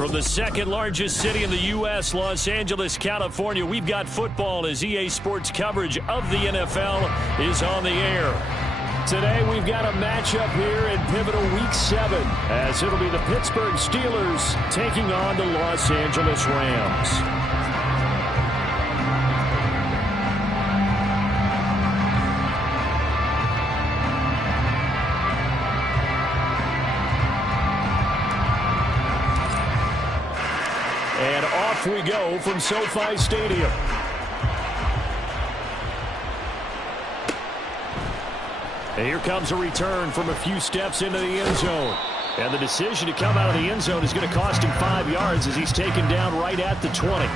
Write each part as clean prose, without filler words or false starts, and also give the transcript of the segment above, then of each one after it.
From the second largest city in the U.S., Los Angeles, California, we've got football as EA Sports coverage of the NFL is on the air. Today we've got a matchup here in pivotal Week 7 as it'll be the Pittsburgh Steelers taking on the Los Angeles Rams. And off we go from SoFi Stadium. And here comes a return from a few steps into the end zone. And the decision to come out of the end zone is going to cost him 5 yards as he's taken down right at the 20.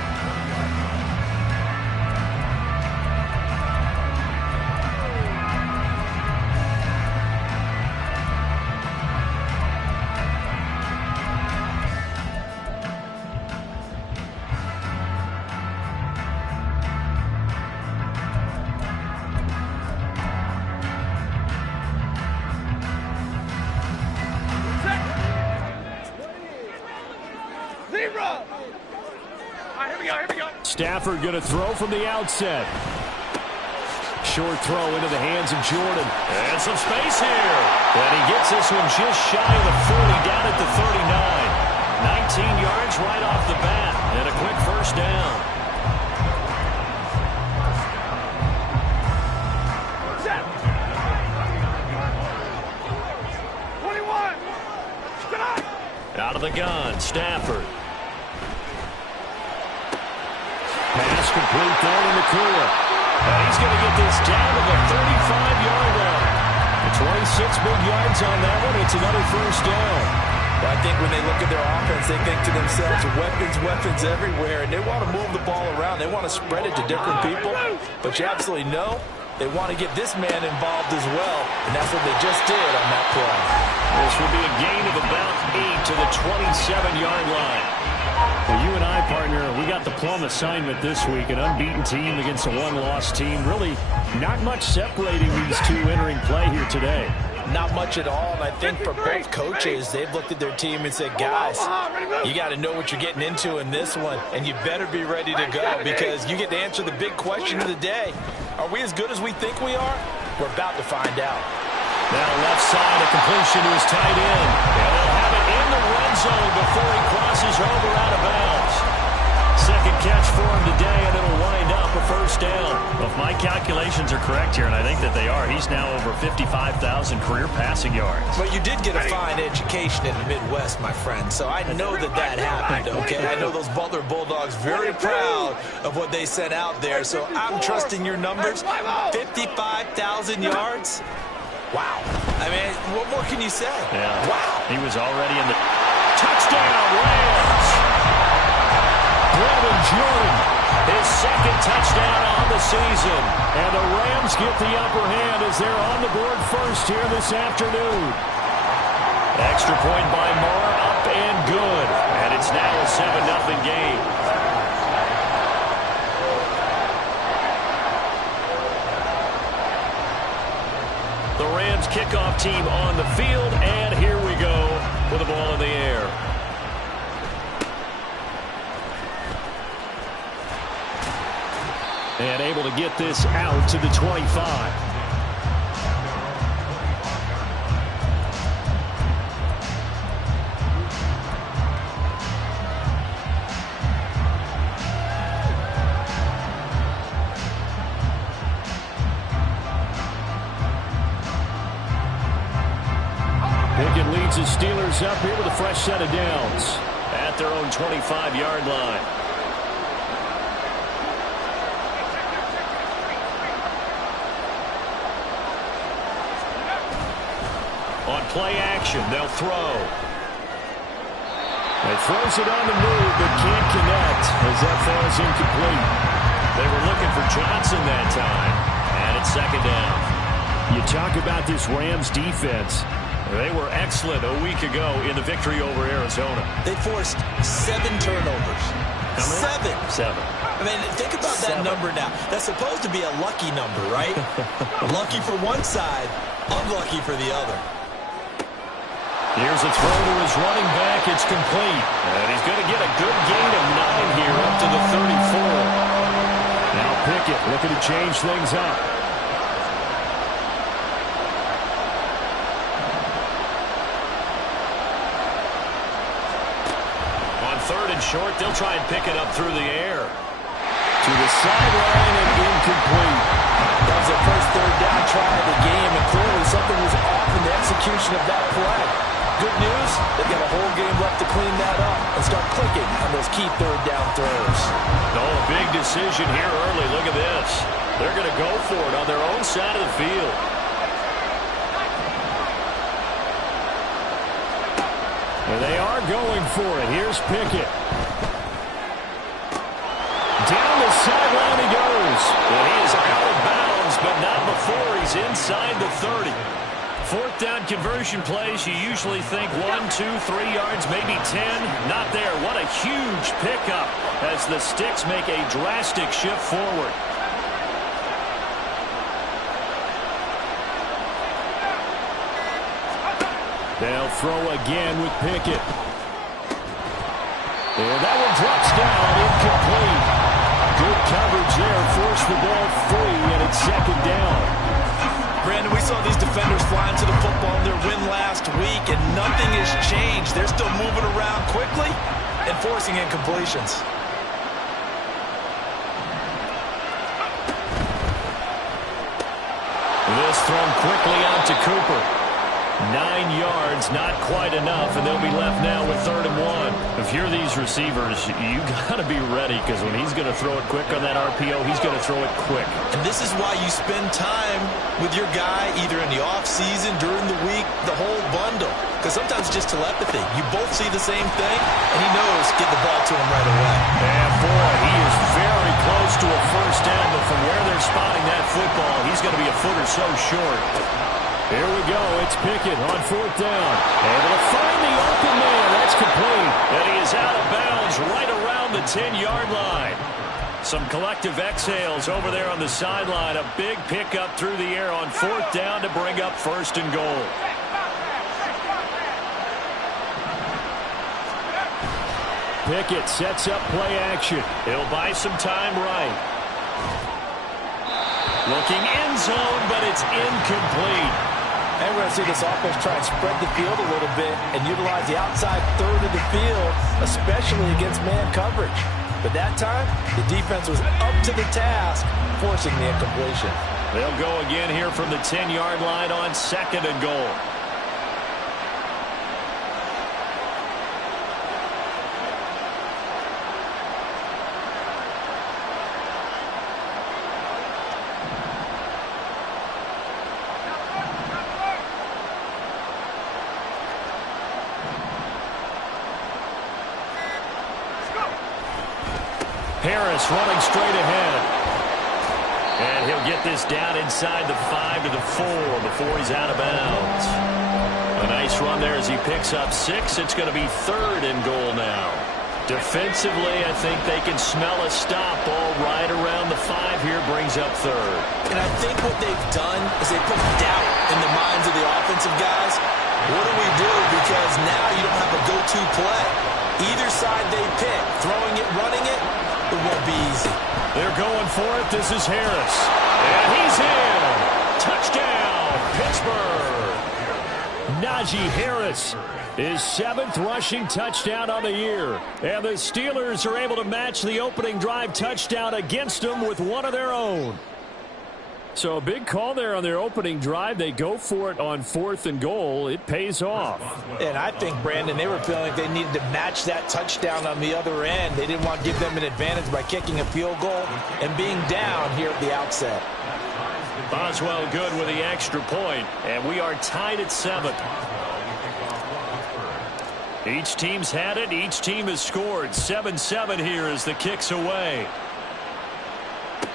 Stafford going to throw from the outset. Short throw into the hands of Jordan. And some space here. And he gets this one just shy of the 40, down at the 39. 19 yards right off the bat. And a quick first down. Out of the gun, Stafford. Pass complete there in the clear. And he's going to get this down to the 35-yard line. 26 big yards on that one. It's another first down. Well, I think when they look at their offense, they think to themselves, weapons everywhere, and they want to move the ball around. They want to spread it to different people. But you absolutely know they want to get this man involved as well, and that's what they just did on that play. This will be a gain of about 8 to the 27-yard line. Well, you and I, partner, we got the plum assignment this week, an unbeaten team against a one-loss team. Really not much separating these two entering play here today. Not much at all, and I think for both coaches, they've looked at their team and said, guys, you got to know what you're getting into in this one, and you better be ready to go because you get to answer the big question of the day. Are we as good as we think we are? We're about to find out. Now left side, a completion to his tight end. And they'll have it in the red zone before he crosses over out of bounds. Second catch for him today, and it'll wind up a first down. Well, if my calculations are correct here, and I think that they are, he's now over 55,000 career passing yards. But you did get a fine education in the Midwest, my friend, so I know that happened, okay? I know those Butler Bulldogs very proud of what they sent out there, so I'm trusting your numbers. 55,000 yards? Wow. I mean, what more can you say? Yeah. Wow. He was already in the... Touchdown, Rams! Brevin Jordan, his second touchdown on the season. And the Rams get the upper hand as they're on the board first here this afternoon. Extra point by Moore, up and good. And it's now a 7-0 game. The Rams kickoff team on the field, and here we go with the ball in the air. And able to get this out to the 25. Pickett leads the Steelers up here with a fresh set of downs at their own 25-yard line. On play action, they'll throw. They throws it on the move, but can't connect as that ball is incomplete. They were looking for Johnson that time, and it's second down. You talk about this Rams defense. They were excellent a week ago in the victory over Arizona. They forced 7 turnovers. How many? 7. I mean, think about that number now. That's supposed to be a lucky number, right? Lucky for one side, unlucky for the other. Here's a throw to his running back. It's complete. And he's going to get a good gain of 9 here up to the 34. Now Pickett looking to change things up. On 3rd and short, they'll try and pick it up through the air. To the sideline and incomplete. That was their first 3rd down try of the game, and clearly something was off in the execution of that play. Good news, they've got a whole game left to clean that up and start clicking on those key 3rd down throws. Oh, a big decision here early. Look at this. They're going to go for it on their own side of the field. And they are going for it. Here's Pickett. Down the sideline he goes. And he is out of bounds, but not before he's inside the 30. 4th down conversion plays, you usually think 1, 2, 3 yards, maybe 10. Not there. What a huge pickup as the Sticks make a drastic shift forward. They'll throw again with Pickett. And that one drops down, incomplete. Good coverage there, forced the ball free, and it's 2nd down. Brandon, we saw these defenders flying to the football in their win last week, and nothing has changed. They're still moving around quickly and forcing incompletions. This thrown quickly out to Cooper. 9 yards, not quite enough, and they'll be left now with 3rd and 1. If you're these receivers, you got to be ready, because when he's going to throw it quick on that RPO, he's going to throw it quick. And this is why you spend time with your guy either in the offseason, during the week, the whole bundle. Because sometimes it's just telepathy. You both see the same thing, and he knows get the ball to him right away. And boy, he is very close to a 1st down, but from where they're spotting that football, he's going to be a foot or so short. Here we go. It's Pickett on 4th down. Able to find the open man. That's complete. And he is out of bounds right around the 10-yard line. Some collective exhales over there on the sideline. A big pickup through the air on 4th down to bring up 1st and goal. Pickett sets up play action. He'll buy some time right. Looking end zone, but it's incomplete. And we're going to see this offense try and spread the field a little bit and utilize the outside 3rd of the field, especially against man coverage. But that time, the defense was up to the task, forcing the incompletion. They'll go again here from the 10-yard line on 2nd and goal. Harris running straight ahead. And he'll get this down inside the 5 to the 4 before he's out of bounds. A nice run there as he picks up 6. It's going to be 3rd and goal now. Defensively, I think they can smell a stop. Ball right around the 5 here brings up 3rd. And I think what they've done is they put doubt in the minds of the offensive guys. What do we do? Because now you don't have a go-to play. Either side they pick, throwing it, running it, it won't be easy. They're going for it. This is Harris. And he's in. Touchdown, Pittsburgh. Najee Harris, his 7th rushing touchdown on the year. And the Steelers are able to match the opening drive touchdown against them with one of their own. So a big call there on their opening drive. They go for it on 4th and goal. It pays off. And I think, Brandon, they were feeling like they needed to match that touchdown on the other end. They didn't want to give them an advantage by kicking a field goal and being down here at the outset. Boswell good with the extra point, and we are tied at 7. Each team's had it. Each team has scored. 7-7 here as the kick's away.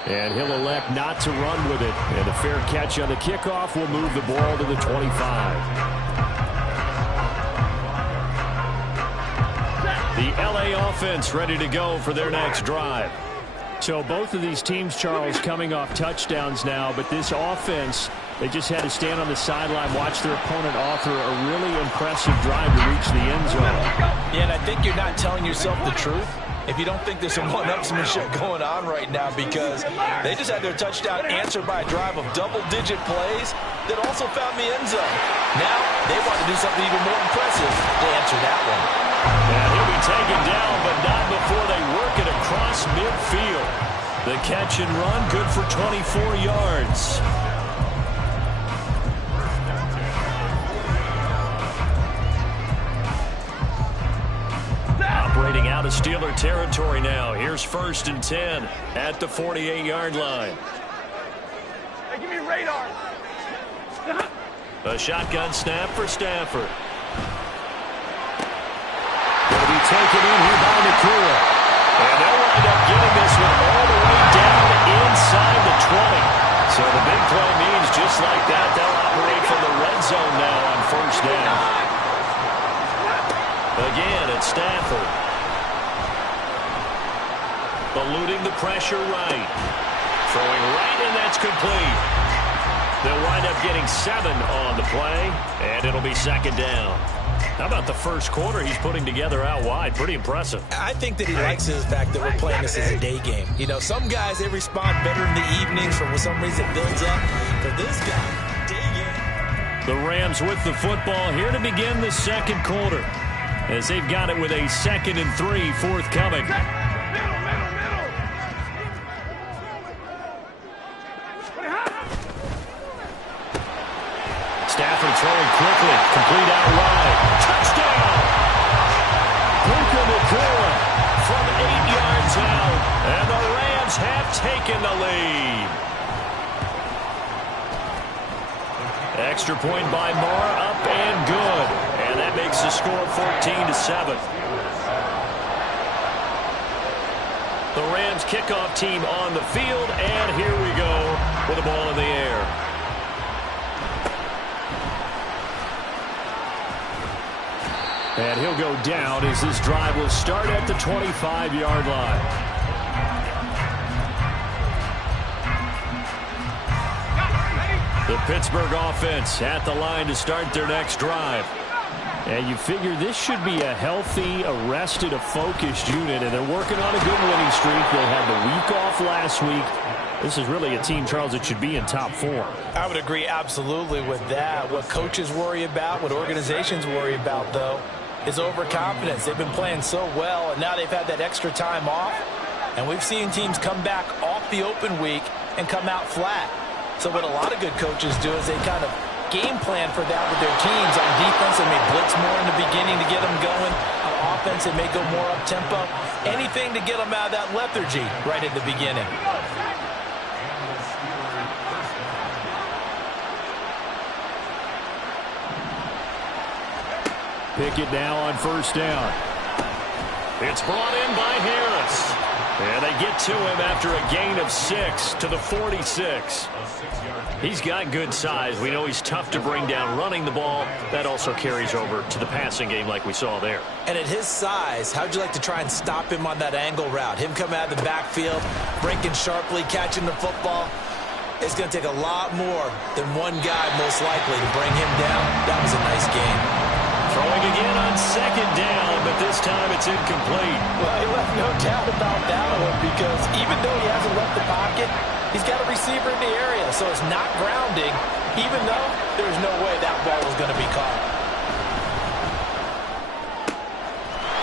And he'll elect not to run with it. And a fair catch on the kickoff will move the ball to the 25. The LA offense ready to go for their next drive. So both of these teams, Charles, coming off touchdowns now, but this offense They just had to stand on the sideline, watch their opponent author a really impressive drive to reach the end zone. Yeah, and I think you're not telling yourself the truth if you don't think there's some one-upsmanship going on right now, because they just had their touchdown answered by a drive of double-digit plays that also found the end zone. Now they want to do something even more impressive to answer that one. And he'll be taken down, but not before they work it across midfield. The catch and run, good for 24 yards. Operating out of Steeler territory now. Here's 1st and 10 at the 48-yard line. Hey, give me radar. A shotgun snap for Stafford. Going to be taken in here by Nakua. And they'll wind up getting this one all the way down inside the 20. So the big play means just like that, they'll operate from the red zone now on 1st down. Again, it's Stafford. Eluding the pressure right. Throwing right, and that's complete. They'll wind up getting 7 on the play, and it'll be 2nd down. How about the first quarter he's putting together out wide? Pretty impressive. I think that he likes the fact that we're playing this as a day game. You know, some guys, they respond better in the evenings. For some reason, it builds up. For this guy, day game. The Rams with the football here to begin the second quarter, as they've got it with a 2nd and 3 forthcoming. Stafford throwing quickly, complete out wide. Touchdown! Puka Nakua from 8 yards out, and the Rams have taken the lead. Extra point by Moore, up and good. And that makes the score 14-7. The Rams kickoff team on the field, and here we go with the ball in the air. And he'll go down as this drive will start at the 25-yard line. The Pittsburgh offense at the line to start their next drive. And you figure this should be a healthy, arrested, a focused unit, and they're working on a good winning streak. They had the week off last week. This is really a team, Charles, that should be in top form. I would agree absolutely with that. What coaches worry about, what organizations worry about, though, is overconfidence. They've been playing so well, and now they've had that extra time off. And we've seen teams come back off the open week and come out flat. So what a lot of good coaches do is they kind of game plan for that with their teams. On defense, they may blitz more in the beginning to get them going. On offense, they may go more up-tempo. Anything to get them out of that lethargy right at the beginning. Pickett now on 1st down. It's brought in by Harris. And they get to him after a gain of 6 to the 46. He's got good size. We know he's tough to bring down running the ball. That also carries over to the passing game like we saw there. And at his size, how'd you like to try and stop him on that angle route? Him coming out of the backfield, breaking sharply, catching the football. It's going to take a lot more than one guy, most likely, to bring him down. That was a nice game. Throwing again on 2nd down, but this time it's incomplete. Well, he left no doubt about that one, because even though he hasn't left the pocket, he's got a receiver in the area, so it's not grounding, even though there's no way that ball was going to be caught.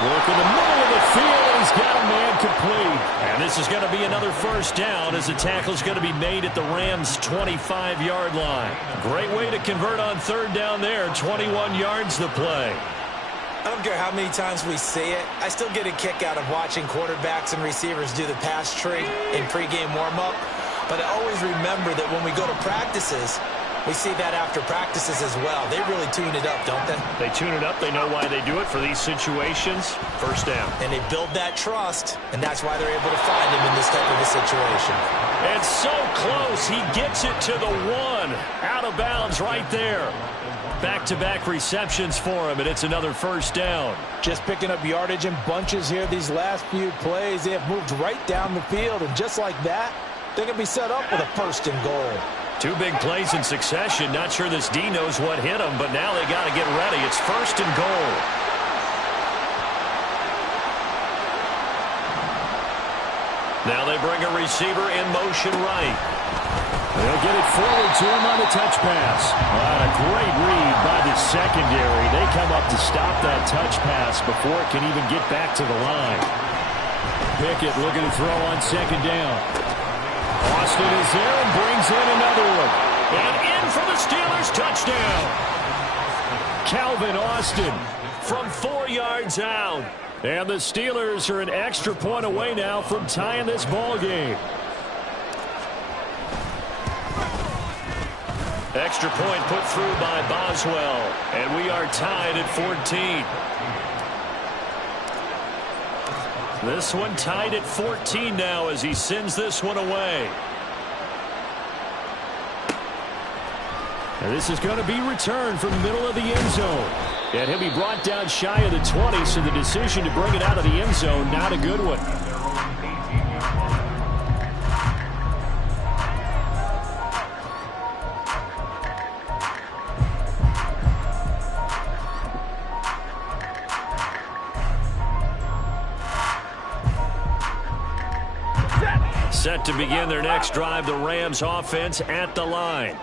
Work in the middle of the field, and he's got a man complete. And this is going to be another 1st down, as the tackle is going to be made at the Rams' 25-yard line. Great way to convert on 3rd down there. 21 yards the play. I don't care how many times we see it. I still get a kick out of watching quarterbacks and receivers do the pass tree in pregame warm-up. But I always remember that when we go to practices, we see that after practices as well. They really tune it up, don't they? They tune it up. They know why they do it for these situations. 1st down. And they build that trust, and that's why they're able to find him in this type of a situation. And so close. He gets it to the 1. Out of bounds right there. Back-to-back receptions for him, and it's another 1st down. Just picking up yardage in bunches here these last few plays. They have moved right down the field, and just like that, they're going to be set up with a 1st and goal. Two big plays in succession. Not sure this D knows what hit him, but now they got to get ready. It's 1st and goal. Now they bring a receiver in motion right. They'll get it forward to him on the touch pass. A great read by the secondary. They come up to stop that touch pass before it can even get back to the line. Pickett looking to throw on 2nd down. Austin is there and brings in another one. And in for the Steelers touchdown. Calvin Austin from 4 yards out. And the Steelers are an extra point away now from tying this ball game. Extra point put through by Boswell. And we are tied at 14. This one tied at 14 now as he sends this one away. And this is going to be returned from the middle of the end zone. And he'll be brought down shy of the 20, so the decision to bring it out of the end zone, not a good one. Set to begin their next drive, the Rams offense at the line.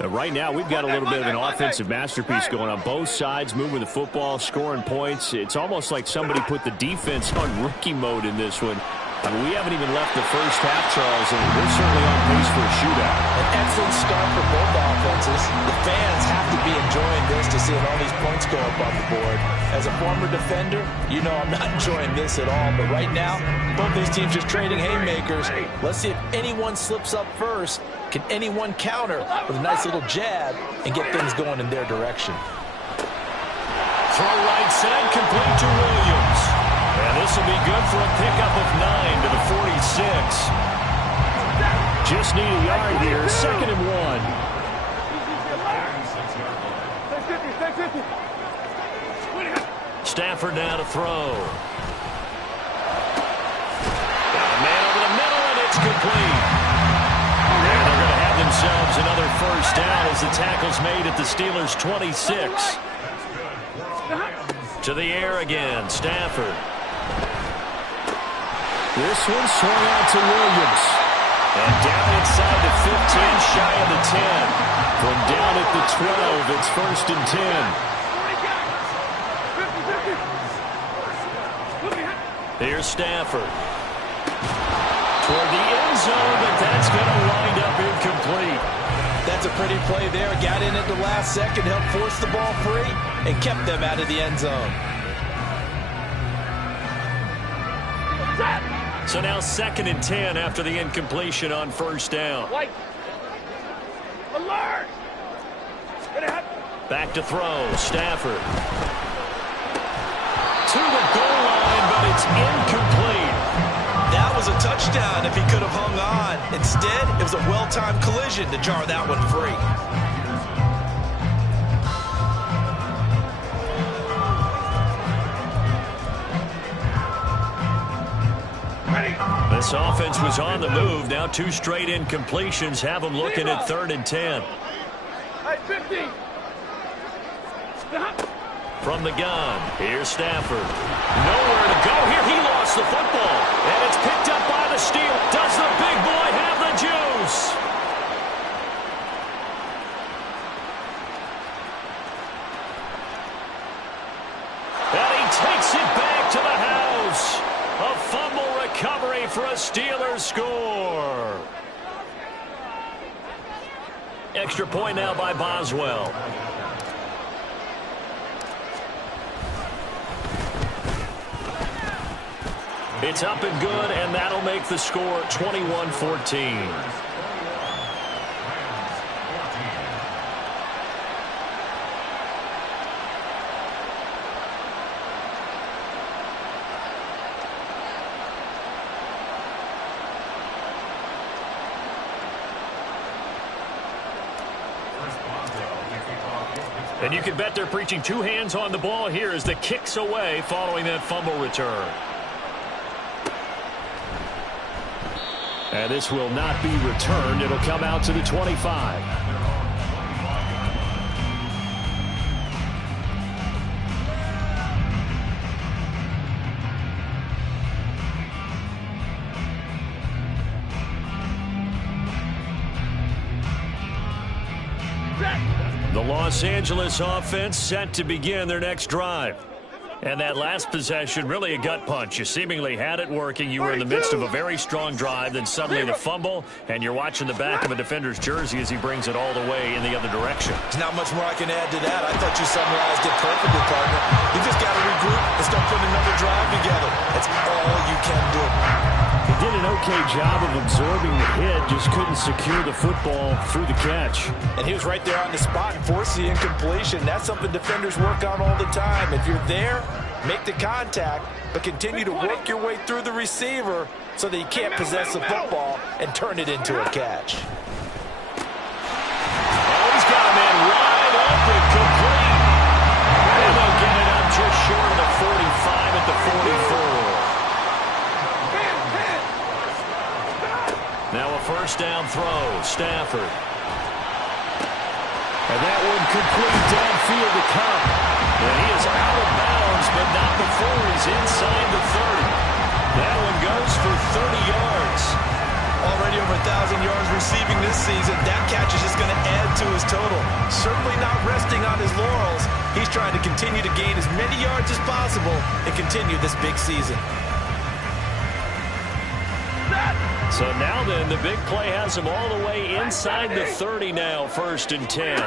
Right now, we've got a little bit of an offensive masterpiece going on both sides, moving the football, scoring points. It's almost like somebody put the defense on rookie mode in this one. I mean, we haven't even left the first half, Charles, and we're certainly on pace for a shootout. An excellent start for both offenses. The fans have to be enjoying this to seeing all these points go up on the board. As a former defender, you know I'm not enjoying this at all. But right now, both these teams just trading haymakers. Let's see if anyone slips up first. Can anyone counter with a nice little jab and get things going in their direction? Throw right side, complete to Williams. And this will be good for a pickup of 9 to the 46. Just need a yard here. 2nd and 1. Stafford now to throw. Got a man over the middle, and it's complete. And they're going to have themselves another 1st down as the tackle's made at the Steelers' 26. To the air again, Stafford. This one swung out to Williams. And down inside the 15, shy of the 10. From down at the 12, it's 1st and 10. Here's Stafford. Toward the end zone, but that's going to wind up incomplete. That's a pretty play there. Got in at the last second, helped force the ball free, and kept them out of the end zone. So now 2nd and 10 after the incompletion on 1st down. White. Alert! Back to throw. Stafford. To the goal line, but it's incomplete. That was a touchdown if he could have hung on. Instead, it was a well-timed collision to jar that one free. This offense was on the move. Now 2 straight incompletions have them looking at 3rd and 10. From the gun, here's Stafford. Nowhere to go here. He lost the football. And it's picked up by the Steelers. Does the big boy have the juice? And he takes it back to the house. A fumble recovery for a Steelers score. Extra point now by Boswell. It's up and good, and that'll make the score 21-14. And you can bet they're preaching 2 hands on the ball here as the kick's away following that fumble return. And this will not be returned. It'll come out to the 25. The Los Angeles offense set to begin their next drive. And that last possession, really a gut punch. You seemingly had it working. You were in the midst of a very strong drive. Then suddenly the fumble, and you're watching the back of a defender's jersey as he brings it all the way in the other direction. There's not much more I can add to that. I thought you summarized it perfectly, partner. You just got to regroup and start putting another drive together. That's all you can do. He did an okay job of absorbing the hit, just couldn't secure the football through the catch. And he was right there on the spot and forced the incompletion. That's something defenders work on all the time. If you're there, make the contact, but continue to work your way through the receiver so that you can't possess the football and turn it into a catch. Oh, he's got a man wide open, complete. And they'll get it up just short of the 45 at the 44. Now a first down throw, Stafford. And that one complete downfield to Cup. And he is out of bounds, but not before he's inside the 30. That one goes for 30 yards. Already over 1,000 yards receiving this season. That catch is just going to add to his total. Certainly not resting on his laurels. He's trying to continue to gain as many yards as possible and continue this big season. So now then, the big play has him all the way inside the 30 now, 1st and 10.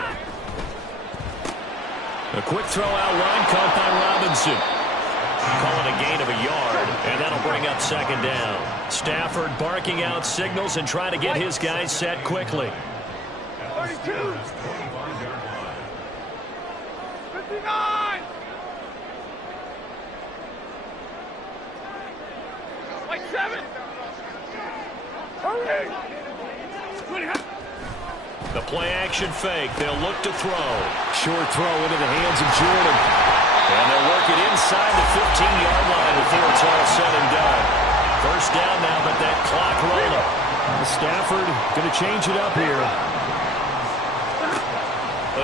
A quick throw out line caught by Robinson. Call it a gain of a yard, and that'll bring up 2nd down. Stafford barking out signals and trying to get his guys set quickly. 32. 59. Like 7. Hurry. The play-action fake. They'll look to throw. Short throw into the hands of Jordan. And they'll work it inside the 15-yard line before it's all said and done. First down now, but that clock rolling. Stafford going to change it up here.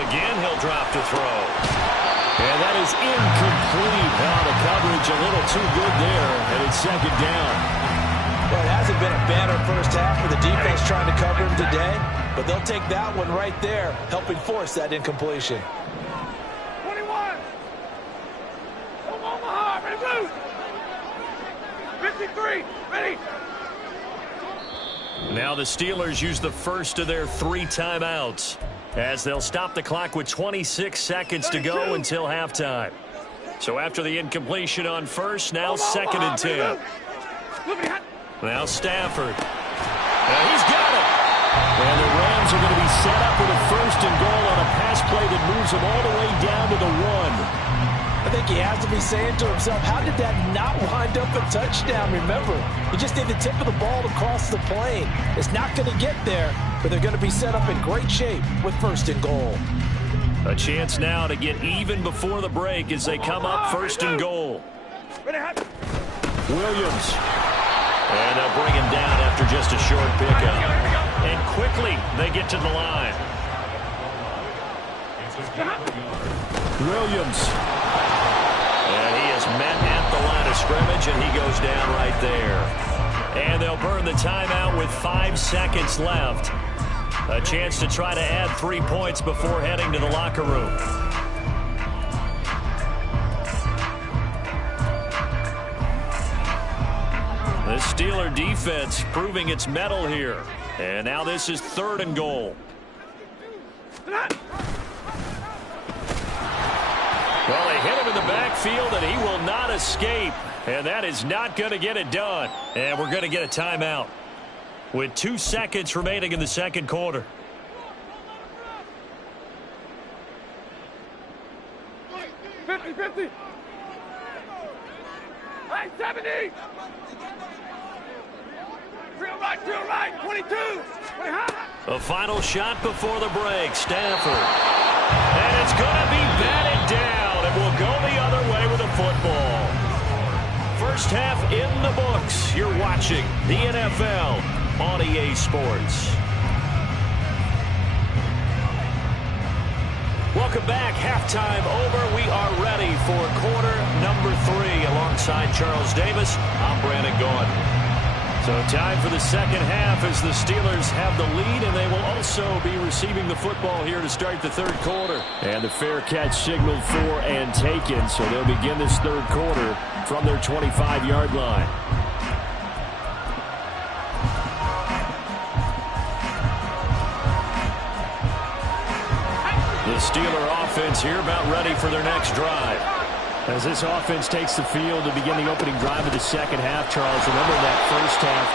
Again, he'll drop to throw. And that is incomplete. Now the coverage a little too good there, and it's 2nd down. Well, it hasn't been a banner first half for the defense trying to cover him today, but they'll take that one right there, helping force that incompletion. 21. Omaha, ready, move. 53, ready. Now the Steelers use the first of their 3 timeouts as they'll stop the clock with 26 seconds to go until halftime. So after the incompletion on first, now 2nd and 10. Now Stafford. And he's got it. And the Rams are going to be set up with a 1st and goal on a pass play that moves them all the way down to the 1. I think he has to be saying to himself, how did that not wind up a touchdown? Remember, you just need the tip of the ball to cross the plane. It's not going to get there, but they're going to be set up in great shape with 1st and goal. A chance now to get even before the break as they come up 1st and goal. Williams. And they'll bring him down after just a short pickup. And quickly, they get to the line. Williams. And he is met at the line of scrimmage, and he goes down right there. And they'll burn the timeout with 5 seconds left. A chance to try to add 3 points before heading to the locker room. The Steeler defense proving its mettle here. And now this is 3rd and goal. Well, they hit him in the backfield, and he will not escape. And that is not going to get it done. And we're going to get a timeout with 2 seconds remaining in the 2nd quarter. Hey, 70. Real right, 22. A final shot before the break. Stafford. And it's going to be batted down. And we'll go the other way with the football. First half in the books. You're watching the NFL on EA Sports. Welcome back. Halftime over. We are ready for quarter number 3. Alongside Charles Davis, I'm Brandon Gaudin. So time for the second half as the Steelers have the lead, and they will also be receiving the football here to start the third quarter. And the fair catch signaled for and taken, so they'll begin this third quarter from their 25-yard line. The Steeler offense here about ready for their next drive. As this offense takes the field to begin the opening drive of the second half, Charles, remember that first half,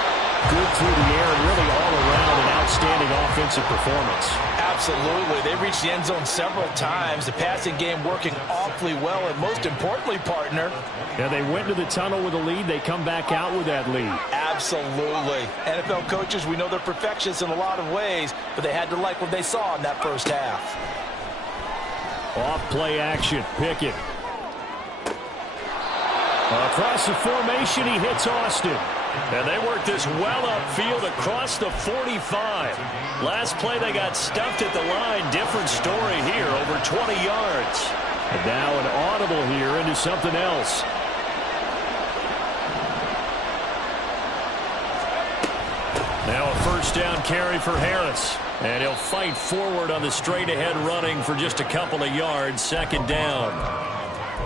good through the air and really all around an outstanding offensive performance. Absolutely. They reached the end zone several times. The passing game working awfully well, and most importantly, partner. Yeah, they went to the tunnel with a lead. They come back out with that lead. Absolutely. NFL coaches, we know they're perfectionists in a lot of ways, but they had to like what they saw in that first half. Off play action. Pickett. Across the formation, he hits Austin. And they work this well upfield across the 45. Last play, they got stuffed at the line. Different story here, over 20 yards. And now an audible here into something else. Now a first down carry for Harris. And he'll fight forward on the straight-ahead running for just a couple of yards. Second down.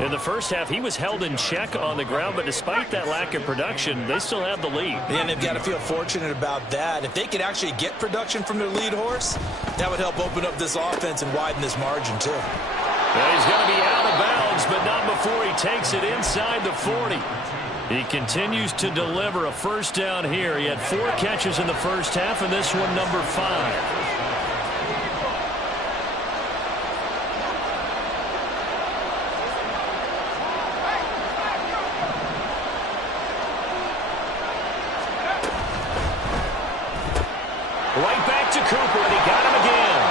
In the first half, he was held in check on the ground, but despite that lack of production, they still have the lead. And they've got to feel fortunate about that. If they could actually get production from their lead horse, that would help open up this offense and widen this margin, too. Well, he's going to be out of bounds, but not before he takes it inside the 40. He continues to deliver a first down here. He had 4 catches in the first half, and this one number 5. Right back to Cooper, and he got him again.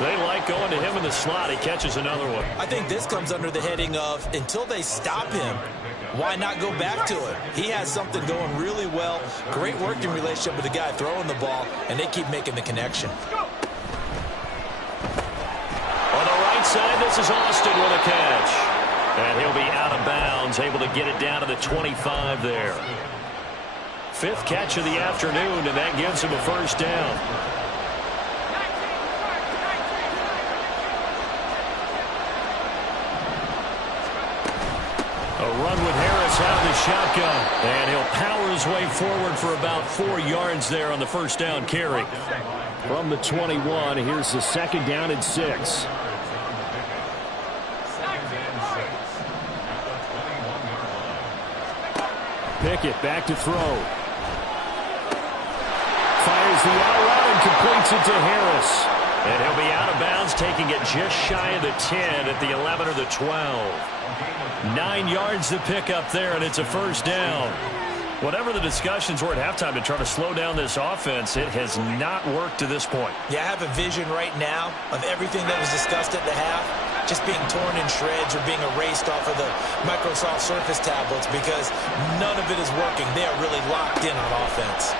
They like going to him in the slot. He catches another one. I think this comes under the heading of, until they stop him, why not go back to it? He has something going really well. Great working relationship with the guy throwing the ball, and they keep making the connection. On the right side, this is Austin with a catch. And he'll be out of bounds, able to get it down to the 25 there. 5th catch of the afternoon, and that gives him a first down. A run with Harris out of the shotgun, and he'll power his way forward for about 4 yards there on the first down carry. From the 21, here's the second down and 6. Pickett back to throw. Fires the out route and completes it to Harris. And he'll be out of bounds, taking it just shy of the 10 at the 11 or the 12. 9 yards to pick up there, and it's a first down. Whatever the discussions were at halftime to try to slow down this offense, it has not worked to this point. Yeah, I have a vision right now of everything that was discussed at the half just being torn in shreds or being erased off of the Microsoft Surface tablets because none of it is working. They are really locked in on offense.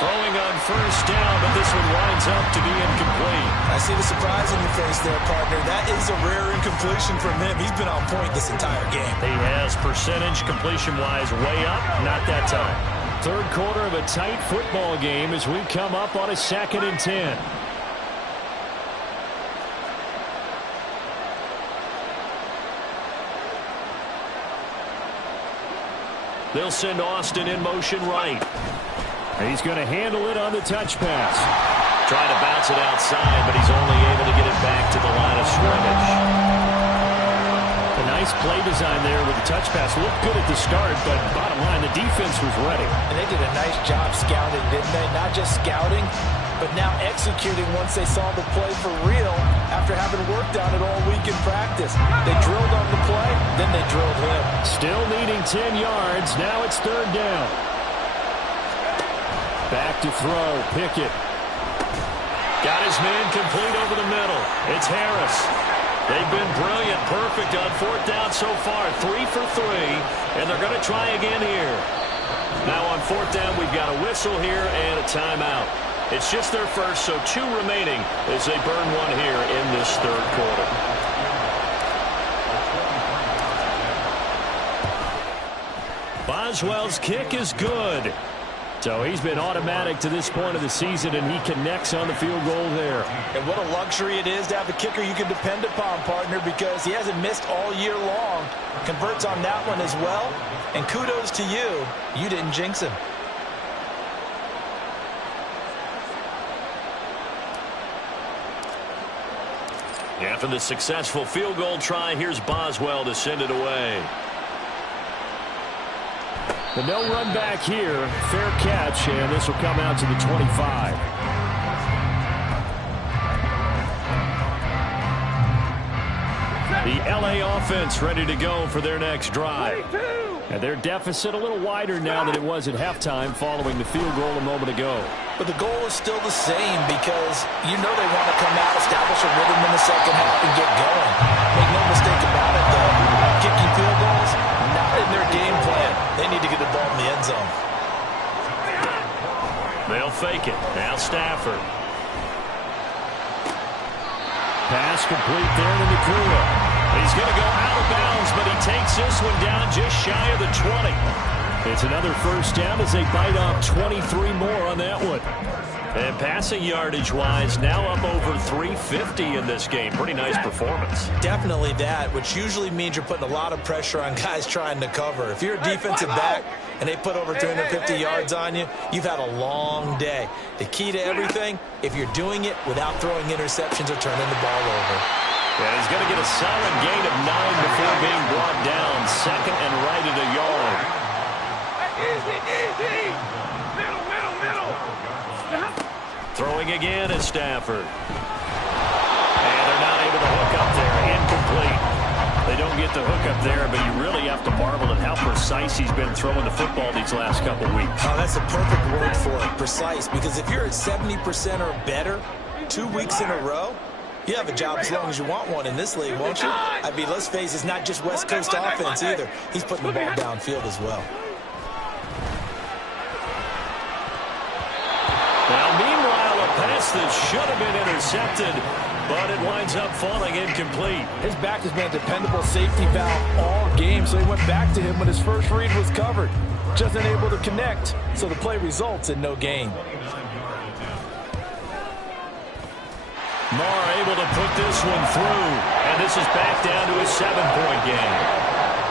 Throwing on first down, but this one winds up to be incomplete. I see the surprise in your face there, partner. That is a rare incompletion from him. He's been on point this entire game. He has percentage completion-wise way up, not that time. Third quarter of a tight football game as we come up on a 2nd and 10. They'll send Austin in motion right. He's going to handle it on the touch pass. Trying to bounce it outside, but he's only able to get it back to the line of scrimmage. A nice play design there with the touch pass. Looked good at the start, but bottom line, the defense was ready. And they did a nice job scouting, didn't they? Not just scouting, but now executing once they saw the play for real after having worked on it all week in practice. They drilled on the play, then they drilled him. Still needing 10 yards. Now it's third down. Back to throw. Pickett. Got his man complete over the middle. It's Harris. They've been brilliant, perfect on fourth down so far, 3 for 3, and they're going to try again here. Now on fourth down, we've got a whistle here and a timeout. It's just their first, so 2 remaining as they burn one here in this third quarter. Boswell's kick is good. So he's been automatic to this point of the season, and he connects on the field goal there. And what a luxury it is to have a kicker you can depend upon, partner, because he hasn't missed all year long. Converts on that one as well. And kudos to you. You didn't jinx him. After the successful field goal try, here's Boswell to send it away. The no run back here, fair catch, and this will come out to the 25. The LA offense ready to go for their next drive. And their deficit a little wider now than it was at halftime following the field goal a moment ago. But the goal is still the same because you know they want to come out, establish a rhythm in the second half, and get going. Make no mistake about it, though. Kicking field goals, not in their game plan. They need to get the ball in the end zone. They'll fake it. Now Stafford. Pass complete there to Nakua. He's going to go out of bounds, but he takes this one down just shy of the 20. It's another first down as they bite off 23 more on that one. And passing yardage-wise, now up over 350 in this game. Pretty nice performance. Definitely that, which usually means you're putting a lot of pressure on guys trying to cover. If you're a defensive back and they put over 350 yards on you, you've had a long day. The key to everything, if you're doing it without throwing interceptions or turning the ball over. And he's going to get a solid gain of 9 before being brought down. Second and right at a yard. Easy. Middle. Throwing again is Stafford. And they're not able to hook up there. Incomplete. They don't get the hook up there, but you really have to marvel at how precise he's been throwing the football these last couple weeks. Oh, that's a perfect word for it, precise, because if you're at 70% or better 2 weeks in a row, you have a job as long as you want one in this league, won't you? I mean, let's face it, it's not just West Coast offense either. He's putting the ball downfield as well. Now, meanwhile, a pass that should have been intercepted, but it winds up falling incomplete. His back has been a dependable safety valve all game, so he went back to him when his first read was covered. Just unable to connect, so the play results in no gain. Marr able to put this one through, and this is back down to a 7-point game.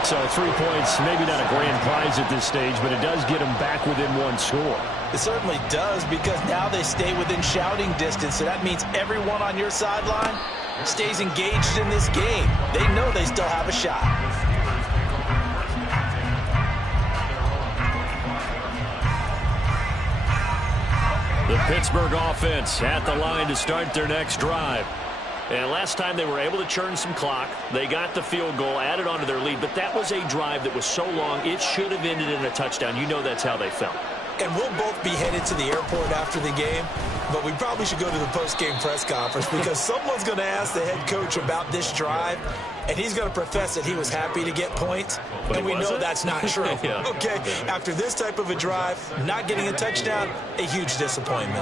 So 3 points, maybe not a grand prize at this stage, but it does get them back within one score. It certainly does, because now they stay within shouting distance, so that means everyone on your sideline stays engaged in this game. They know they still have a shot. The Pittsburgh offense at the line to start their next drive. And last time they were able to churn some clock. They got the field goal, added on to their lead, but that was a drive that was so long, it should have ended in a touchdown. You know that's how they felt. And we'll both be headed to the airport after the game, but we probably should go to the post-game press conference because someone's going to ask the head coach about this drive, and he's going to profess that he was happy to get points, but and we know that's not true. Yeah. Okay, after this type of a drive, not getting a touchdown, a huge disappointment.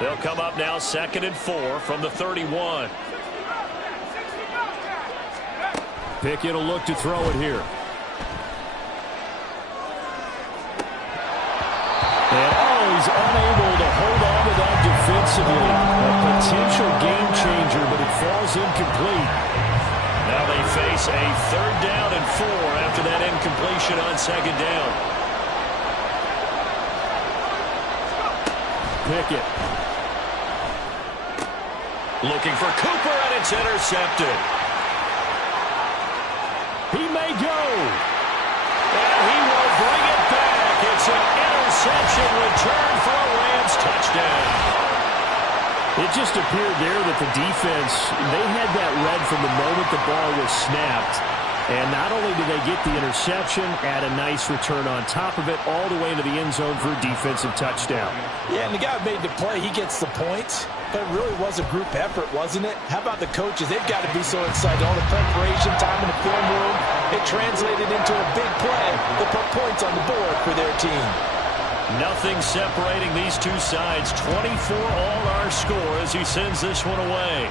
They'll come up now 2nd and 4 from the 31. Pickett will look to throw it here. And he's unable to hold on to that defensively. A potential game changer, but it falls incomplete. Now they face a 3rd down and 4 after that incompletion on 2nd down. Pickett. Looking for Cooper, and it's intercepted. He may go. And he will bring it back. It's an interception return for a Rams touchdown. It just appeared there that the defense, they had that read from the moment the ball was snapped. And not only did they get the interception, add a nice return on top of it, all the way into the end zone for a defensive touchdown. Yeah, and the guy who made the play, he gets the points. But it really was a group effort, wasn't it? How about the coaches? They've got to be so excited. All the preparation, time in the film room, it translated into a big play that put points on the board for their team. Nothing separating these two sides. 24 all our score as he sends this one away.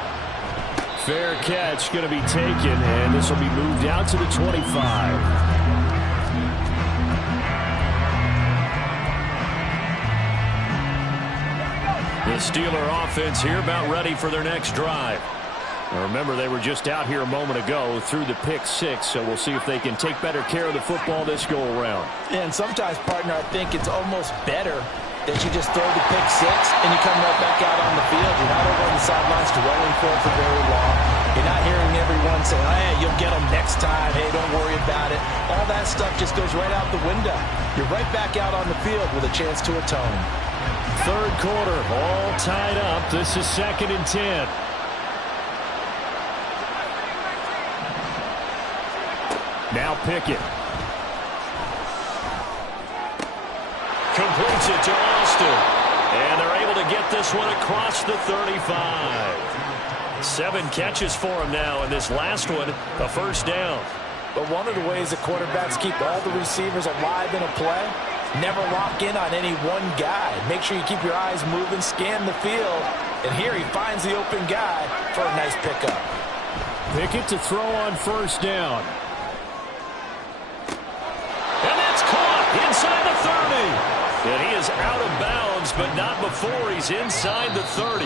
Fair catch going to be taken, and this will be moved out to the 25. The Steeler offense here about ready for their next drive. Now remember, they were just out here a moment ago through the pick six, so we'll see if they can take better care of the football this go-around. And sometimes, partner, I think it's almost better that you just throw the pick six and you come right back out on the field. You're not over on the sidelines dwelling for very long. You're not hearing everyone say, hey, you'll get them next time. Hey, don't worry about it. All that stuff just goes right out the window. You're right back out on the field with a chance to atone. Third quarter, all tied up. This is 2nd and 10. Now Pickett. Completes it to Austin. And they're able to get this one across the 35. 7 catches for him now, and this last one, a first down. But one of the ways that quarterbacks keep all the receivers alive in a play, never lock in on any one guy. Make sure you keep your eyes moving, scan the field. And here he finds the open guy for a nice pickup. Pickett to throw on first down. And that's caught inside the 30. And he is out of bounds, but not before he's inside the 30.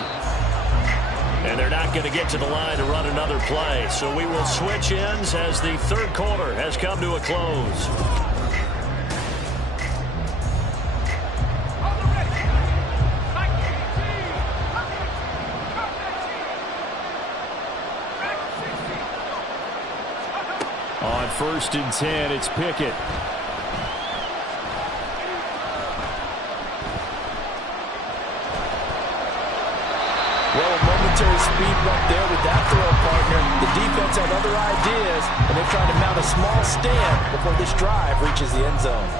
And they're not going to get to the line to run another play. So we will switch ends as the third quarter has come to a close. On 1st and 10, it's Pickett. Well, a momentary speed bump there with that throw, partner. The defense had other ideas, and they're trying to mount a small stand before this drive reaches the end zone.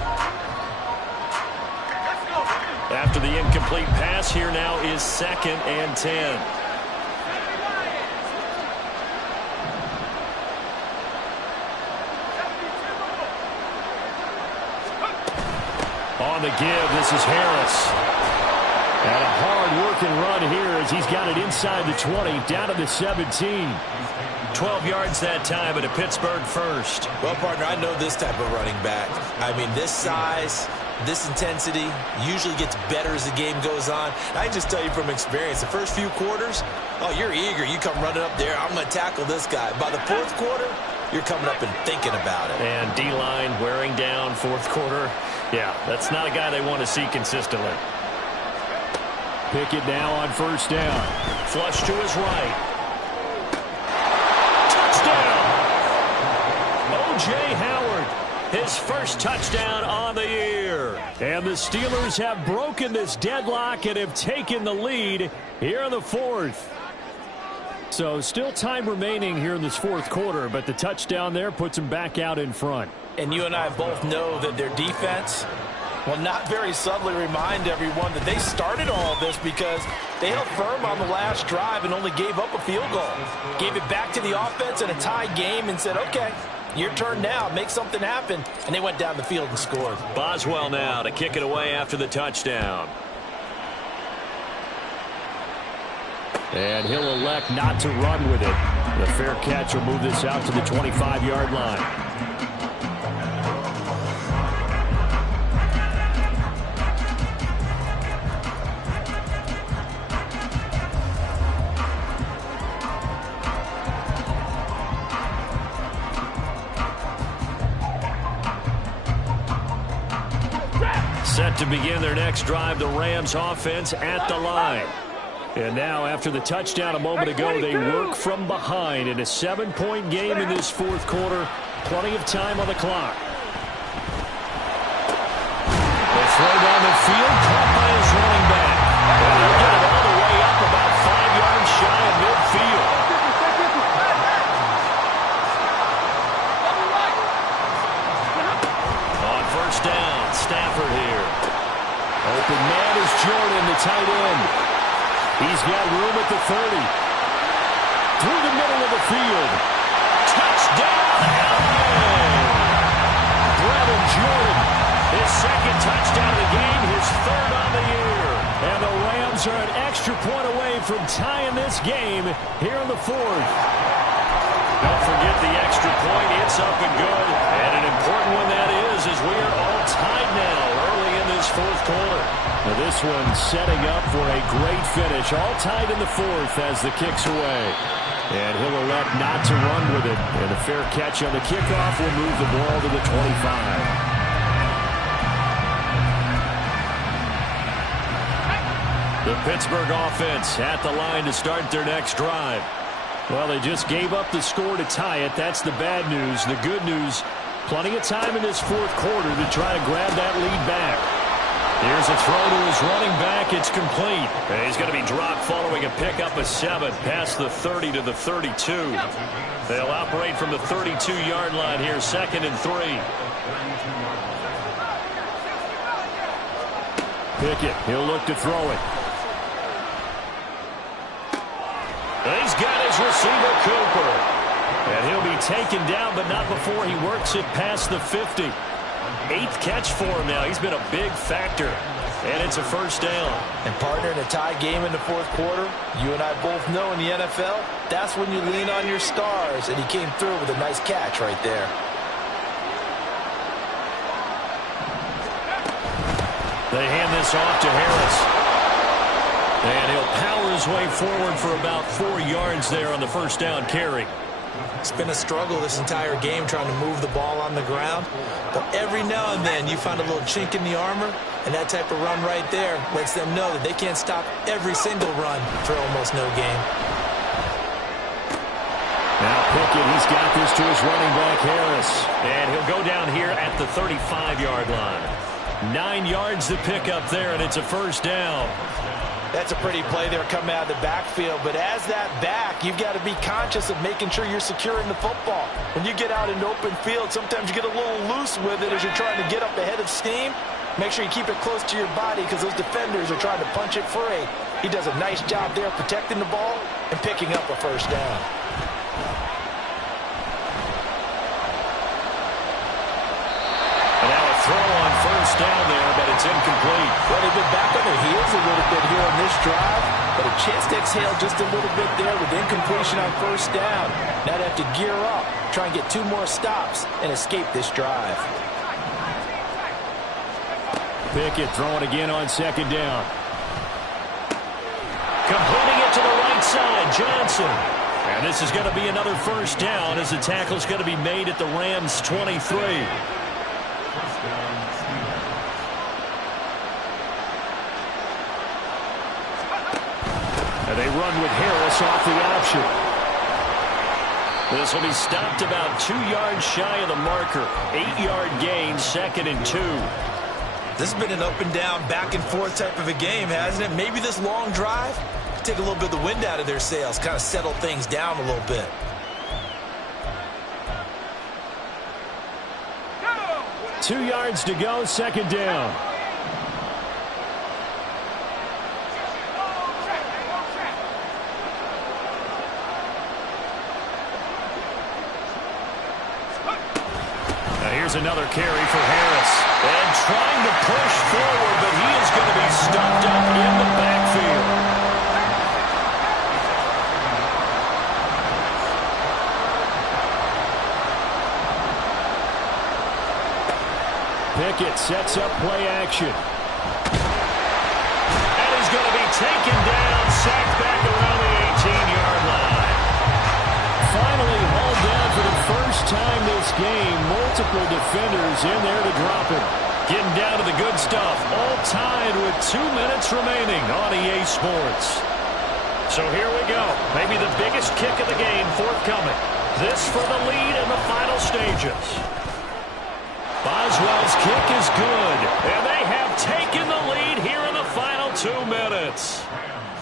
After the incomplete pass, here now is 2nd and 10. On the give, this is Harris. And a hard-working run here as he's got it inside the 20, down to the 17. 12 yards that time, and a Pittsburgh first. Well, partner, I know this type of running back. I mean, this size, this intensity usually gets better as the game goes on. I can just tell you from experience, the first few quarters, oh, you're eager. You come running up there, I'm going to tackle this guy. By the fourth quarter, you're coming up and thinking about it. And D-line wearing down fourth quarter. Yeah, that's not a guy they want to see consistently. Pickett now on first down. Flush to his right. Touchdown! O.J. Howard, his first touchdown on the year. And the Steelers have broken this deadlock and have taken the lead here in the fourth. So still time remaining here in this fourth quarter, but the touchdown there puts them back out in front. And you and I both know that their defense will not very subtly remind everyone that they started all of this because they held firm on the last drive and only gave up a field goal. Gave it back to the offense in a tie game and said, okay, your turn now, make something happen. And they went down the field and scored. Boswell now to kick it away after the touchdown. And he'll elect not to run with it. The fair catch will move this out to the 25-yard line. Set to begin their next drive, the Rams offense at the line. And now, after the touchdown a moment ago, they work from behind in a 7-point game in this fourth quarter. Plenty of time on the clock. They throw down the field, caught by his running back. And they'll get it all the way up about 5 yards shy of midfield. On first down, Stafford here. Open man is Jordan, the tight end. He's got room at the 30. Through the middle of the field. Touchdown, LA! Brevin Jordan, his second touchdown of the game, his third on the year. And the Rams are an extra point away from tying this game here in the fourth. Don't forget the extra point. It's up and good. And an important one that is, as we are all tied now early in this fourth quarter. Now this one setting up for a great finish. All tied in the fourth as the kick's away. And he'll elect not to run with it. And a fair catch on the kickoff will move the ball to the 25. The Pittsburgh offense at the line to start their next drive. Well, they just gave up the score to tie it. That's the bad news. The good news, plenty of time in this fourth quarter to try to grab that lead back. Here's a throw to his running back. It's complete. And he's going to be dropped following a pickup of 7 past the 30 to the 32. They'll operate from the 32-yard line here, 2nd and 3. Pickett, he'll look to throw it. He's got his receiver, Cooper. And he'll be taken down, but not before he works it past the 50. 8th catch for him now. He's been a big factor. And it's a first down. And partner, in a tie game in the fourth quarter, you and I both know in the NFL, that's when you lean on your stars. And he came through with a nice catch right there. They hand this off to Harris. And he'll power his way forward for about 4 yards there on the first down carry. It's been a struggle this entire game trying to move the ball on the ground. But every now and then you find a little chink in the armor, and that type of run right there lets them know that they can't stop every single run for almost no gain. Now Pickett, he's got this to his running back, Harris. And he'll go down here at the 35-yard line. 9 yards to pick up there, and it's a first down. That's a pretty play there coming out of the backfield. But as that back, you've got to be conscious of making sure you're securing the football. When you get out in open field, sometimes you get a little loose with it as you're trying to get up ahead of steam. Make sure you keep it close to your body because those defenders are trying to punch it free. He does a nice job there protecting the ball and picking up a first down. Throw on first down there, but it's incomplete. Well, they've been back on their heels a little bit here on this drive, but a chance to exhale just a little bit there with incompletion on first down. Now they have to gear up, try and get 2 more stops, and escape this drive. Pickett throwing again on 2nd down. Completing it to the right side, Johnson. And this is going to be another first down as the tackle's going to be made at the Rams' 23. And they run with Harris off the option. This will be stopped about 2 yards shy of the marker. 8-yard gain, 2nd and 2. This has been an up and down, back and forth type of a game, hasn't it? Maybe this long drive take a little bit of the wind out of their sails, kind of settle things down a little bit. Go! 2 yards to go, 2nd down. Here's another carry for Harris. And trying to push forward, but he is going to be stuffed up in the backfield. Pickett sets up play action. And he's going to be taken down, sacked back around the 18-yard line. Finally hauled down for the first time this game. Multiple defenders in there to drop him. Getting down to the good stuff. All tied with 2 minutes remaining on EA Sports. So here we go. Maybe the biggest kick of the game forthcoming. This for the lead in the final stages. Boswell's kick is good. And they have taken the lead here in the final 2 minutes.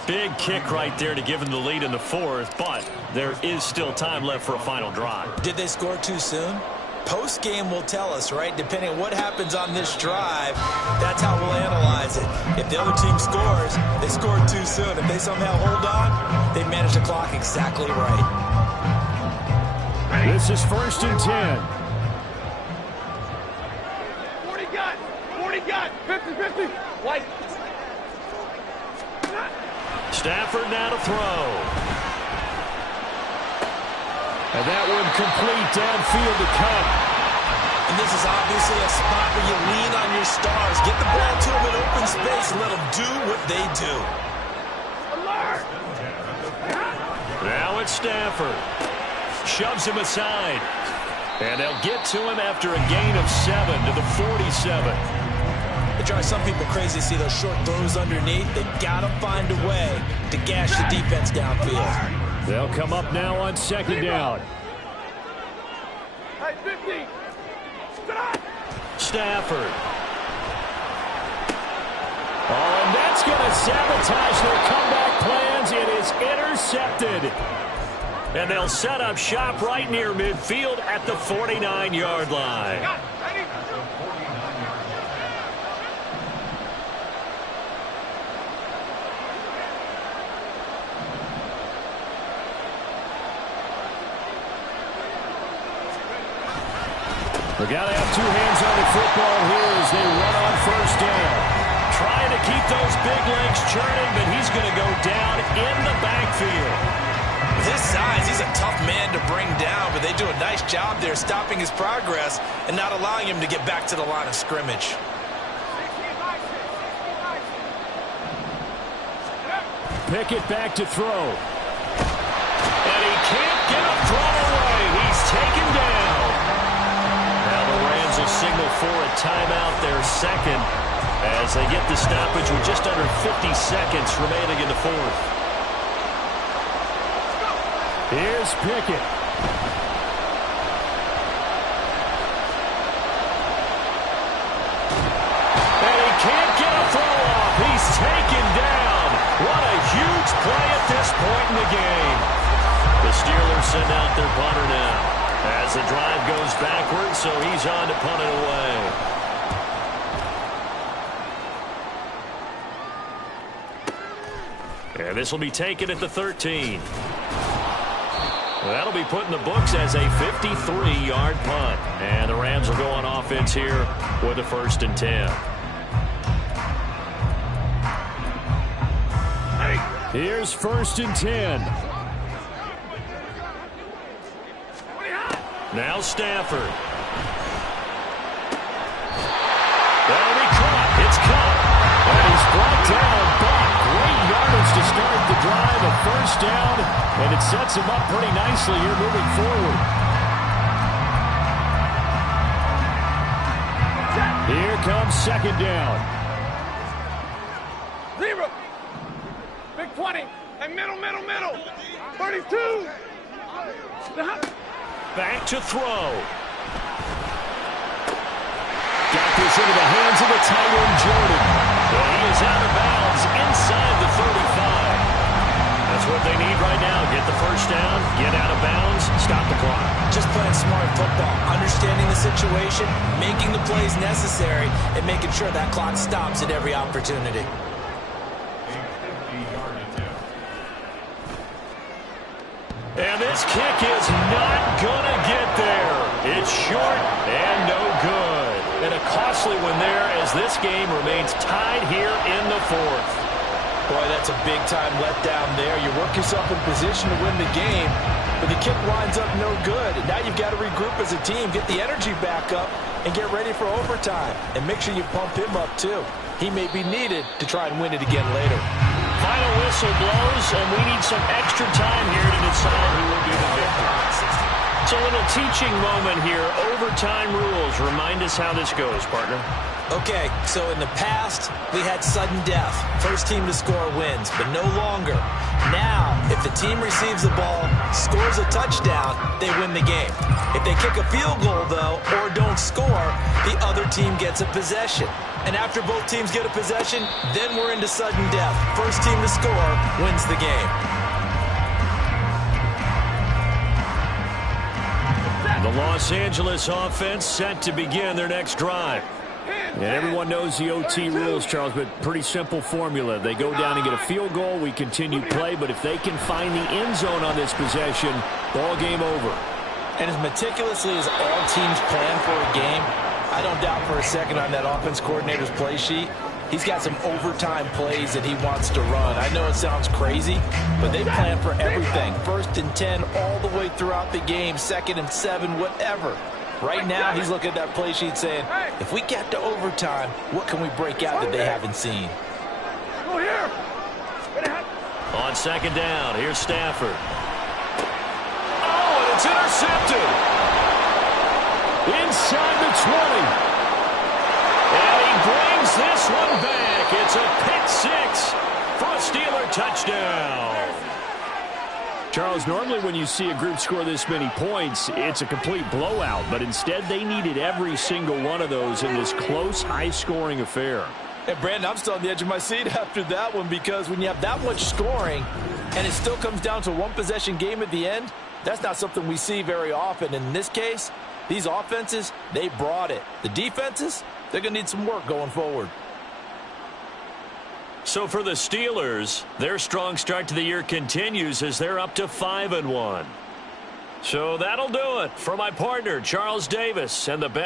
Big kick right there to give them the lead in the fourth, but there is still time left for a final drive. Did they score too soon? Post-game will tell us, right? Depending on what happens on this drive, that's how we'll analyze it. If the other team scores, they scored too soon. If they somehow hold on, they manage the clock exactly right. This is 1st and 10. 40 got, 40 got, 50-50, white. Stafford now to throw. And that one complete downfield to Cup. And this is obviously a spot where you lean on your stars. Get the ball to them in open space and let them do what they do. Now it's Stafford. Shoves him aside. And they'll get to him after a gain of 7 to the 47. It drives some people crazy to see those short throws underneath. They got to find a way to gash the defense downfield. They'll come up now on 2nd down. Hey, 50. Stop. Stafford. Oh, and that's going to sabotage their comeback plans. It is intercepted. And they'll set up shop right near midfield at the 49-yard line. They got to have two hands on the football here as they run on 1st down. Trying to keep those big legs churning, but he's going to go down in the backfield. With his size, he's a tough man to bring down, but they do a nice job there stopping his progress and not allowing him to get back to the line of scrimmage. Pickett back to throw. And he can't get a throw away. He's taken down. Now the Rams will signal for a timeout, their second, as they get the stoppage with just under 50 seconds remaining in the 4th. Here's Pickett. And he can't get a throw off. He's taken down. What a huge play at this point in the game. The Steelers send out their punter now as the drive goes backwards, so he's on to punt it away. And this will be taken at the 13. That'll be put in the books as a 53-yard punt. And the Rams will go on offense here with a 1st and 10. Here's 1st and 10. Now Stafford. That'll be caught. It's caught. And he's brought down, but great yardage to start the drive. A 1st down, and it sets him up pretty nicely here moving forward. Here comes 2nd down. 0. Big 20. And middle. 32. Back to throw. Got this into the hands of the tight end, Jordan. Well, he is out of bounds inside the 35. That's what they need right now. Get the 1st down, get out of bounds, stop the clock. Just playing smart football, understanding the situation, making the plays necessary, and making sure that clock stops at every opportunity. And this kick is not going to get there. It's short and no good. And a costly one there as this game remains tied here in the 4th. Boy, that's a big-time letdown there. You work yourself in position to win the game, but the kick winds up no good. And now you've got to regroup as a team, get the energy back up, and get ready for overtime. And make sure you pump him up, too. He may be needed to try and win it again later. Final whistle blows, and we need some extra time here to decide who will be the victor. It's a little teaching moment here. Overtime rules. Remind us how this goes, partner. Okay, so in the past, we had sudden death. First team to score wins, but no longer. Now, if the team receives the ball, scores a touchdown, they win the game. If they kick a field goal, though, or don't score, the other team gets a possession. And after both teams get a possession, then we're into sudden death. First team to score wins the game. The Los Angeles offense set to begin their next drive. And everyone knows the OT rules, Charles, but pretty simple formula. They go down and get a field goal, we continue play, but if they can find the end zone on this possession, ball game over. And as meticulously as all teams plan for a game, I don't doubt for a second on that offense coordinator's play sheet, he's got some overtime plays that he wants to run. I know it sounds crazy, but they plan for everything. 1st and 10 all the way throughout the game, 2nd and 7, whatever. Right now, he's looking at that play sheet saying, if we get to overtime, what can we break out that they haven't seen? Go here. On 2nd down, here's Stafford. Oh, and it's intercepted. Inside the 20. And he brings this one back. It's a pick 6 for a Steeler touchdown. Charles, normally when you see a group score this many points, it's a complete blowout. But instead, they needed every single one of those in this close, high-scoring affair. And, Brandon, I'm still on the edge of my seat after that one because when you have that much scoring and it still comes down to one possession game at the end, that's not something we see very often. And in this case, these offenses, they brought it. The defenses, they're going to need some work going forward. So for the Steelers, their strong start to the year continues as they're up to 5-1. So that'll do it for my partner, Charles Davis, and the